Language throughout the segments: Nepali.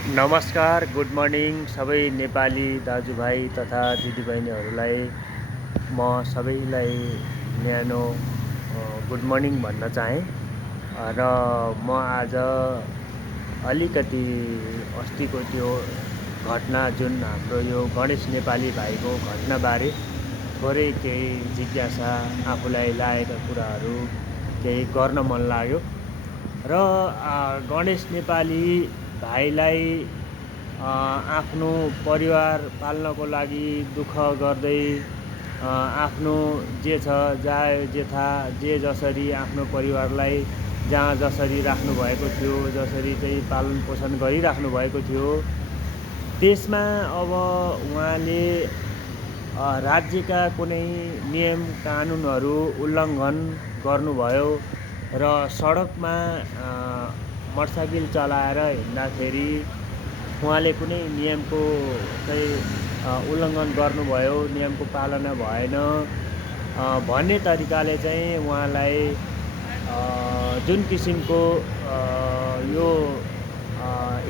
नमस्कार, गुड मर्निङ सबै नेपाली दाजुभाइ तथा दिदीबहिनीहरूलाई म सबैलाई न्यानो गुड मर्निङ भन्न चाहेँ। र म आज अलिकति अस्तिको त्यो घटना जुन हाम्रो यो गणेश नेपाली भाइको घटनाबारे थोरै केही जिज्ञासा आफूलाई लागेका कुराहरू केही गर्न मन लाग्यो। र गणेश नेपाली भाइलाई आफ्नो परिवार पाल्नको लागि दुःख गर्दै आफ्नो जे छ जेथा जे जसरी आफ्नो परिवारलाई जहाँ जसरी राख्नुभएको थियो, जसरी चाहिँ पालन पोषण गरिराख्नु भएको थियो, त्यसमा अब उहाँले राज्यका कुनै नियम कानुनहरू उल्लङ्घन गर्नुभयो र सडकमा मोटरसाइकल चलाएर हिँड्दाखेरि उहाँले कुनै नियमको चाहिँ उल्लङ्घन गर्नुभयो, नियमको पालना भएन भन्ने तरिकाले चाहिँ उहाँलाई जुन किसिमको यो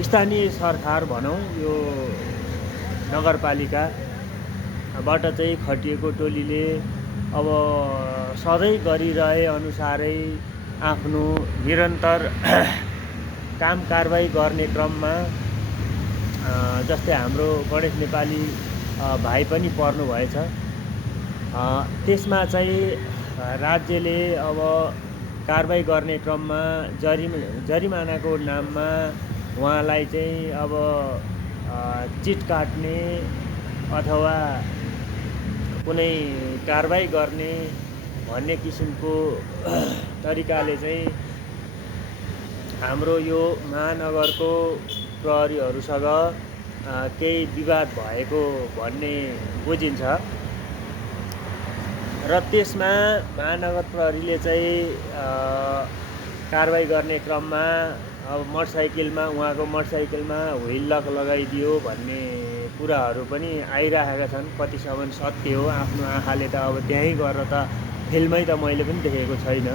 स्थानीय सरकार भनौँ, यो नगरपालिकाबाट चाहिँ खटिएको टोलीले अब सधैँ गरिरहे अनुसारै आफ्नो निरन्तर काम कारबाही गर्ने क्रममा जस्तै हाम्रो गणेश नेपाली भाइ पनि पर्नुभएछ। त्यसमा चाहिँ राज्यले अब कारबाही गर्ने क्रममा जरिमानाको नाममा उहाँलाई चाहिँ अब चिट काट्ने अथवा कुनै कारबाही गर्ने भन्ने किसिमको तरिकाले चाहिँ हाम्रो यो महानगरको प्रहरीहरूसँग केही विवाद भएको भन्ने बुझिन्छ। र त्यसमा महानगर प्रहरीले चाहिँ कारबाही गर्ने क्रममा अब उहाँको मोटरसाइकलमा व्हिल लक लगाइदियो भन्ने कुराहरू पनि आइरहेका छन्। कतिसम्म सत्य हो आफ्नो आँखाले त अब त्यहीँ गएर त फिल्मै त मैले पनि देखेको छैन।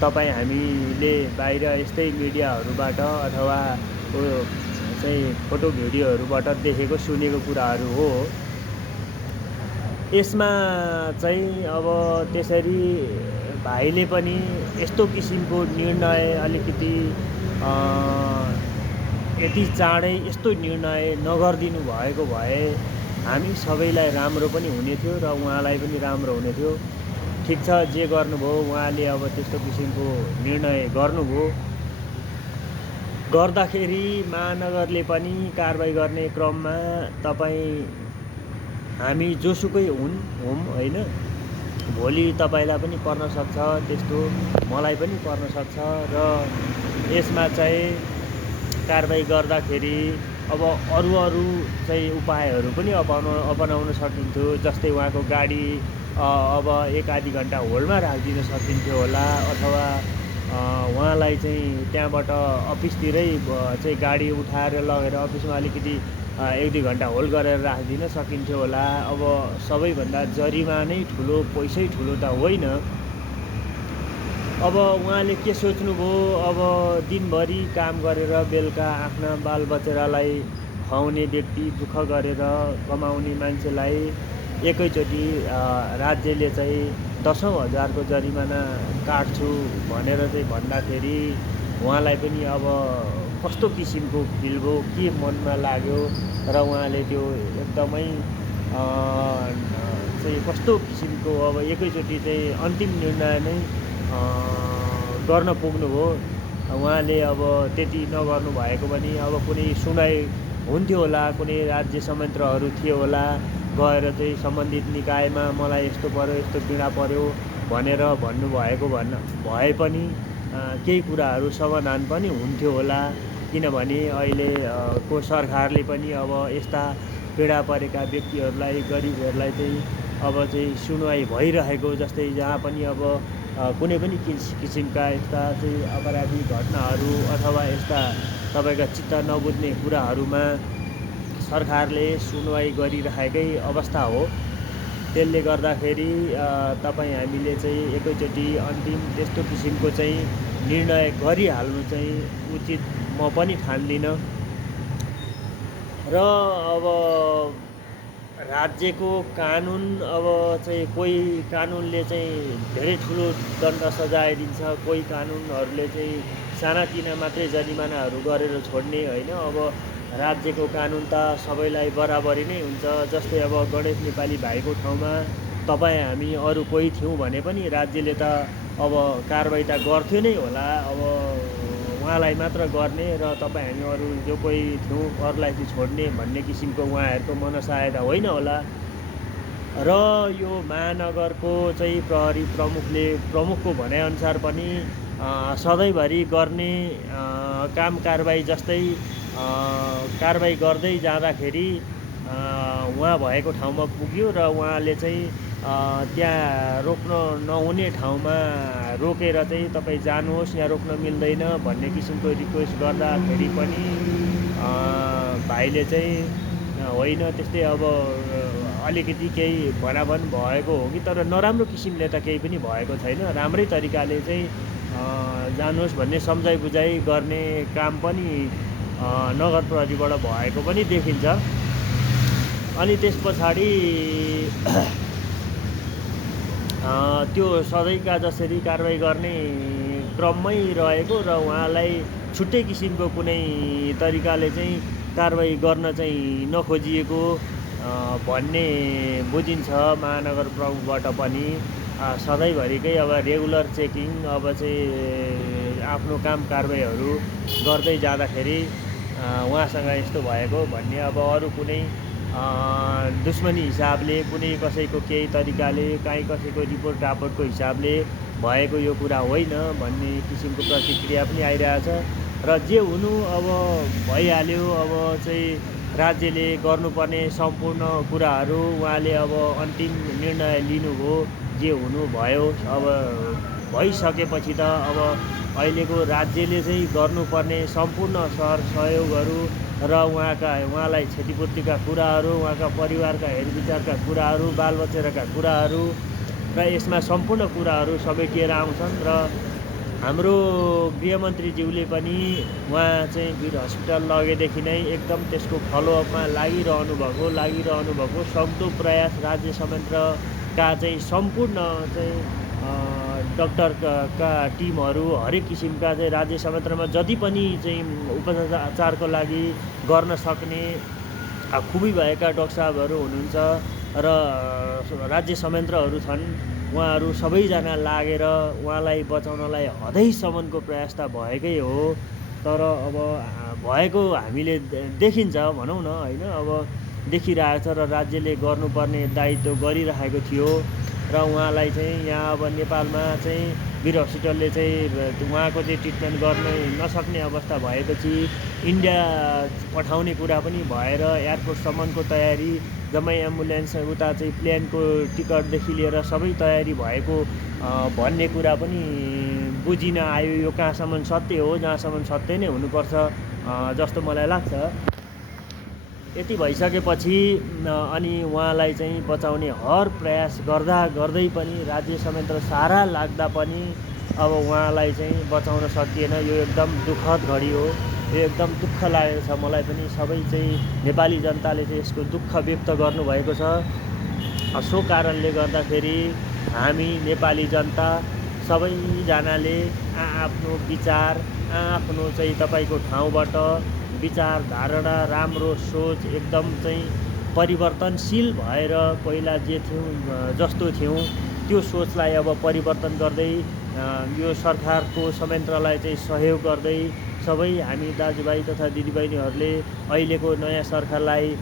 तपाईँ हामीले बाहिर यस्तै मिडियाहरूबाट अथवा चाहिँ फोटो भिडियोहरूबाट देखेको सुनेको कुराहरू हो। यसमा चाहिँ अब त्यसरी भाइले पनि यस्तो किसिमको निर्णय अलिकति यति चाँडै यस्तो निर्णय नगरिदिनु भएको भए हामी सबैलाई राम्रो पनि हुने थियो र उहाँलाई पनि राम्रो हुने थियो। ठिक छ, जे गर्नुभयो उहाँले अब त्यस्तो किसिमको निर्णय गर्नुभयो। गर्दाखेरि महानगरले पनि कारबाही गर्ने क्रममा हामी जोसुकै हौँ होइन, भोलि तपाईँलाई पनि पर्न सक्छ त्यस्तो, मलाई पनि पर्न सक्छ। र यसमा चाहिँ कारबाही गर्दाखेरि अब अरू चाहिँ उपायहरू पनि अपनाउन सकिन्थ्यो। जस्तै उहाँको गाडी अब एक आधी घन्टा होल्डमा राखिदिन सकिन्थ्यो होला, अथवा उहाँलाई चाहिँ त्यहाँबाट अफिसतिरै चाहिँ गाडी उठाएर लगेर अफिसमा अलिकति एक दुई घन्टा होल्ड गरेर राखिदिन सकिन्थ्यो होला। अब सबैभन्दा जरिमानै ठुलो, पैसै ठुलो त होइन। अब उहाँले के सोच्नुभयो, अब दिनभरि काम गरेर बेलुका आफ्ना बालबच्चालाई खुवाउने व्यक्ति, दुःख गरेर कमाउने मान्छेलाई एकैचोटि राज्यले चाहिँ 10,000 हजारको जरिमाना काट्छु भनेर चाहिँ भन्दाखेरि उहाँलाई पनि अब कस्तो किसिमको फिल भयो, के मनमा लाग्यो र उहाँले त्यो एकदमै चाहिँ कस्तो किसिमको अब एकैचोटि चाहिँ अन्तिम निर्णय नै गर्न पुग्नुभयो। उहाँले अब त्यति नगर्नु भएको पनि अब कुनै सुनाइ हुन्थ्यो होला, कुनै राज्य संयन्त्रहरू थियो होला, गएर चाहिँ सम्बन्धित निकायमा मलाई यस्तो पर्यो, यस्तो पीडा पर्यो भनेर भन्नुभएको भए पनि केही कुराहरू समाधान पनि हुन्थ्यो होला। किनभने अहिलेको सरकारले पनि अब यस्ता पीडा परेका व्यक्तिहरूलाई, गरिबहरूलाई चाहिँ अब चाहिँ सुनवाई भइरहेको, जस्तै जहाँ पनि अब कुनै पनि किसिमका यस्ता चाहिँ अपराधिक घटनाहरू अथवा यस्ता तपाईँका चित्त नबुझ्ने कुराहरूमा सरकारले सुनवाई गरिरहेकै अवस्था हो। त्यसले गर्दाखेरि हामीले चाहिँ एकैचोटि अन्तिम त्यस्तो किसिमको चाहिँ निर्णय गरिहाल्नु चाहिँ उचित म पनि ठान्दिनँ। र अब राज्यको कानुन अब चाहिँ कोही कानुनले चाहिँ धेरै ठुलो दण्ड सजाय दिन्छ, कोही कानुनहरूले चाहिँ सानातिना मात्रै जरिमानाहरू गरेर छोड्ने होइन। अब राज्यको कानुन त सबैलाई बराबरी नै हुन्छ। जस्तै अब गणेश नेपाली भाइको ठाउँमा तपाईँ हामी अरू कोही थियौँ भने पनि राज्यले त अब कारबाही त गर्थ्यो नै होला। अब उहाँलाई मात्र गर्ने र तपाईँ हामी अरू जो कोही थियौँ अरूलाई चाहिँ छोड्ने भन्ने किसिमको उहाँहरूको मनसाय त होइन होला। र यो महानगरको चाहिँ प्रहरी प्रमुखको भनाइअनुसार पनि सधैँभरि गर्ने काम कारबाही जस्तै कारबाही गर्दै जाँदाखेरि उहाँ भएको ठाउँमा पुग्यो र उहाँले चाहिँ त्यहाँ रोक्न नहुने ठाउँमा रोकेर चाहिँ तपाईँ जानुहोस्, यहाँ रोक्न मिल्दैन भन्ने किसिमको रिक्वेस्ट गर्दाखेरि पनि भाइले चाहिँ होइन त्यस्तै अब अलिकति केही भनाभन भएको हो कि, तर नराम्रो किसिमले त केही पनि भएको छैन। राम्रै तरिकाले चाहिँ जानुहोस् भन्ने सम्झाइ बुझाइ गर्ने काम पनि नगर प्रहरीबाट भएको पनि देखिन्छ। अनि त्यस पछाडि त्यो सधैँका जसरी कारबाही गर्ने क्रममै रहेको र उहाँलाई छुट्टै किसिमको कुनै तरिकाले चाहिँ कारबाही गर्न चाहिँ नखोजिएको भन्ने बुझिन्छ महानगर प्रमुखबाट पनि। सधैँभरिकै अब रेगुलर चेकिङ अब चाहिँ आफ्नो काम कारबाहीहरू गर्दै जाँदाखेरि उहाँसँग यस्तो भएको भन्ने अब अरू कुनै दुश्मनी हिसाबले कुनै कसैको केही तरिकाले काहीँ कसैको रिपोर्ट रापोर्टको हिसाबले भएको यो कुरा होइन भन्ने किसिमको प्रतिक्रिया पनि आइरहेछ। र जे हुनु अब भइहाल्यो। अब चाहिँ राज्यले गर्नुपर्ने सम्पूर्ण कुराहरू उहाँले अब अन्तिम निर्णय लिनुभयो, जे हुनु भयो। अब भइसकेपछि त अब अहिलेको राज्यले चाहिँ गर्नुपर्ने सम्पूर्ण सहयोगहरू र उहाँलाई क्षतिपूर्तिका कुराहरू, उहाँका परिवारका हेरविचारका कुराहरू, बालबच्चाका कुराहरू र यसमा सम्पूर्ण कुराहरू समेटिएर आउँछन्। र हाम्रो गृहमन्त्रीज्यूले पनि उहाँ चाहिँ वीर हस्पिटल लगेदेखि नै एकदम त्यसको फलोअपमा लागिरहनु भएको सक्दो प्रयास राज्य संयन्त्रका चाहिँ सम्पूर्ण चाहिँ डक्टरका टिमहरू हरेक किसिमका चाहिँ राज्य संयन्त्रमा जति पनि चाहिँ उपचारको लागि गर्न सक्ने खुबी भएका डाक्टर साहबहरू हुनुहुन्छ र राज्य संयन्त्रहरू छन्, उहाँहरू सबैजना लागेर उहाँलाई बचाउनलाई हदैसम्मको प्रयास त भएकै हो। तर अब भएको हामीले देखिन्छ भनौँ न होइन। अब देखिरहेको छ र राज्यले गर्नुपर्ने दायित्व गरिरहेको थियो र उहाँलाई चाहिँ यहाँ अब नेपालमा चाहिँ वीर हस्पिटलले चाहिँ उहाँको चाहिँ ट्रिटमेन्ट गर्न नसक्ने अवस्था भएपछि इन्डिया पठाउने कुरा पनि भएर एयरपोर्टसम्मको तयारी जम्मै एम्बुलेन्स उता चाहिँ प्लेनको टिकटदेखि लिएर सबै तयारी भएको भन्ने कुरा पनि बुझिन आयो। यो कहाँसम्म सत्य हो, जहाँसम्म सत्य नै हुनुपर्छ जस्तो मलाई लाग्छ। यति भइसकेपछि अनि उहाँलाई चाहिँ बचाउने हर प्रयास गर्दै पनि राज्य संयन्त्र सारा लाग्दा पनि अब उहाँलाई चाहिँ बचाउन सकिएन। यो एकदम दुःखद घडी हो। यो एकदम दुःख लागेको छ मलाई पनि। सबै चाहिँ नेपाली जनताले चाहिँ यसको दुःख व्यक्त गर्नुभएको छ। सो कारणले गर्दाखेरि हामी नेपाली जनता सबैजनाले आफ्नो विचार, आफ्नो चाहिँ तपाईँको ठाउँबाट विचार धारणा, राम्रो सोच एकदम चाहिँ परिवर्तनशील भएर पहिला जे थियौँ जस्तो थियौँ त्यो सोचलाई अब परिवर्तन गर्दै यो सरकारको संयन्त्रलाई चाहिँ सहयोग गर्दै सबै हामी दाजुभाइ तथा दिदीबहिनीहरूले अहिलेको नयाँ सरकारलाई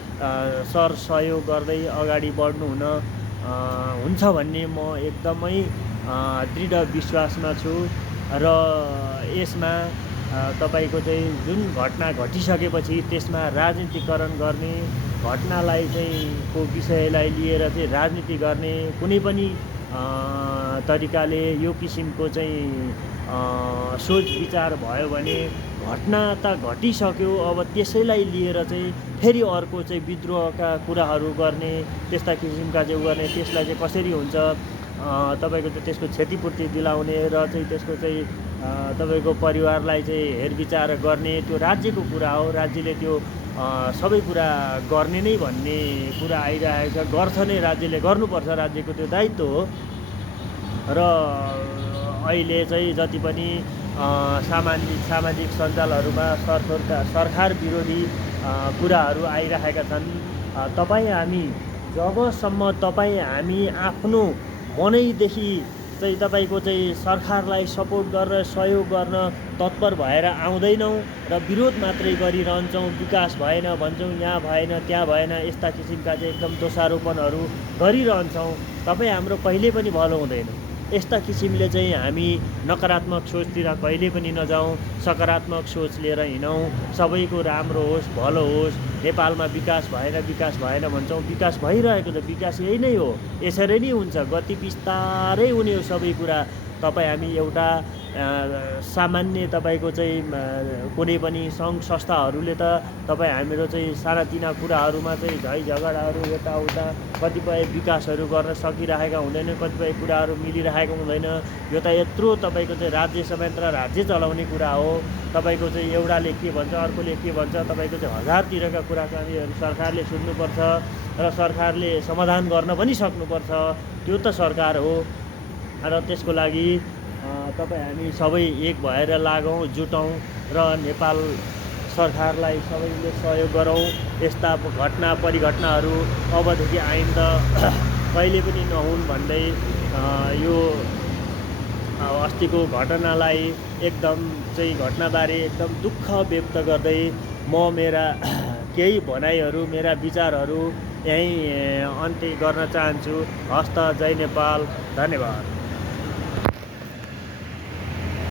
सहयोग गर्दै अगाडि बढ्नु हुन्छ भन्ने म एकदमै दृढ विश्वासमा छु। र यसमा तपाईँको चाहिँ जुन घटना घटिसकेपछि त्यसमा राजनीतिकरण गर्ने, घटनालाई चाहिँ को विषयलाई लिएर चाहिँ राजनीति गर्ने कुनै पनि तरिकाले यो किसिमको चाहिँ सोच विचार भयो भने घटना त घटिसक्यो, अब त्यसैलाई लिएर चाहिँ फेरि अर्को चाहिँ विद्रोहका कुराहरू गर्ने, त्यस्ता किसिमका चाहिँ गर्ने, त्यसलाई चाहिँ कसरी हुन्छ तपाईँको चाहिँ त्यसको क्षतिपूर्ति दिलाउने र चाहिँ त्यसको चाहिँ तपाईँको परिवारलाई चाहिँ हेरविचार गर्ने त्यो राज्यको कुरा हो। राज्यले त्यो सबै कुरा गर्ने नै भन्ने कुरा आइरहेको छ। गर्छ नै, राज्यले गर्नुपर्छ, राज्यको त्यो दायित्व हो। र अहिले चाहिँ जति पनि सामाजिक सञ्जालहरूमा सरकार विरोधी कुराहरू आइरहेका छन्। जबसम्म हामी आफ्नो मनैदेखि चाहिँ तपाईँको चाहिँ सरकारलाई सपोर्ट गरेर सहयोग गर्न तत्पर भएर आउँदैनौँ र विरोध मात्रै गरिरहन्छौँ, विकास भएन भन्छौँ, यहाँ भएन त्यहाँ भएन, यस्ता किसिमका चाहिँ एकदम दोषारोपणहरू गरिरहन्छौँ, तपाईँ हाम्रो कहिले पनि भलो हुँदैन। यस्ता किसिमले चाहिँ हामी नकारात्मक सोचतिर कहिले पनि नजाउँ, सकारात्मक सोच लिएर हिँडौँ। सबैको राम्रो होस्, भलो होस्। नेपालमा विकास भएन भन्छौँ, विकास भइरहेको छ। विकास यही नै हो, यसरी नै हुन्छ, गति बिस्तारै हुने हो सबै कुरा। हामी एउटा सामान्य तपाईँको चाहिँ कुनै पनि सङ्घ संस्थाहरूले त हाम्रो चाहिँ सानातिना कुराहरूमा चाहिँ झै झगडाहरू यताउता कतिपय विकासहरू गर्न सकिरहेका हुँदैन, कतिपय कुराहरू मिलिरहेको हुँदैन। यो त यत्रो तपाईँको चाहिँ राज्य संयन्त्र, राज्य चलाउने कुरा हो। तपाईँको चाहिँ एउटाले के भन्छ, अर्कोले के भन्छ, तपाईँको चाहिँ हजारतिरका कुरा चाहिँ सरकारले सुन्नुपर्छ र सरकारले समाधान गर्न पनि सक्नुपर्छ। त्यो त सरकार हो। र त्यसको लागि हामी सबै एक भएर लागौँ, जुटौँ र नेपाल सरकारलाई सबैले सहयोग गरौँ। यस्ता परिघटनाहरू अबदेखि आइन्दा कहिले पनि नहुन् भन्दै यो अस्तिको घटनालाई घटनाबारे एकदम दुःख व्यक्त गर्दै म मेरा केही भनाइहरू, मेरा विचारहरू यहीँ अन्त्य गर्न चाहन्छु। हस्त, जय नेपाल, धन्यवाद।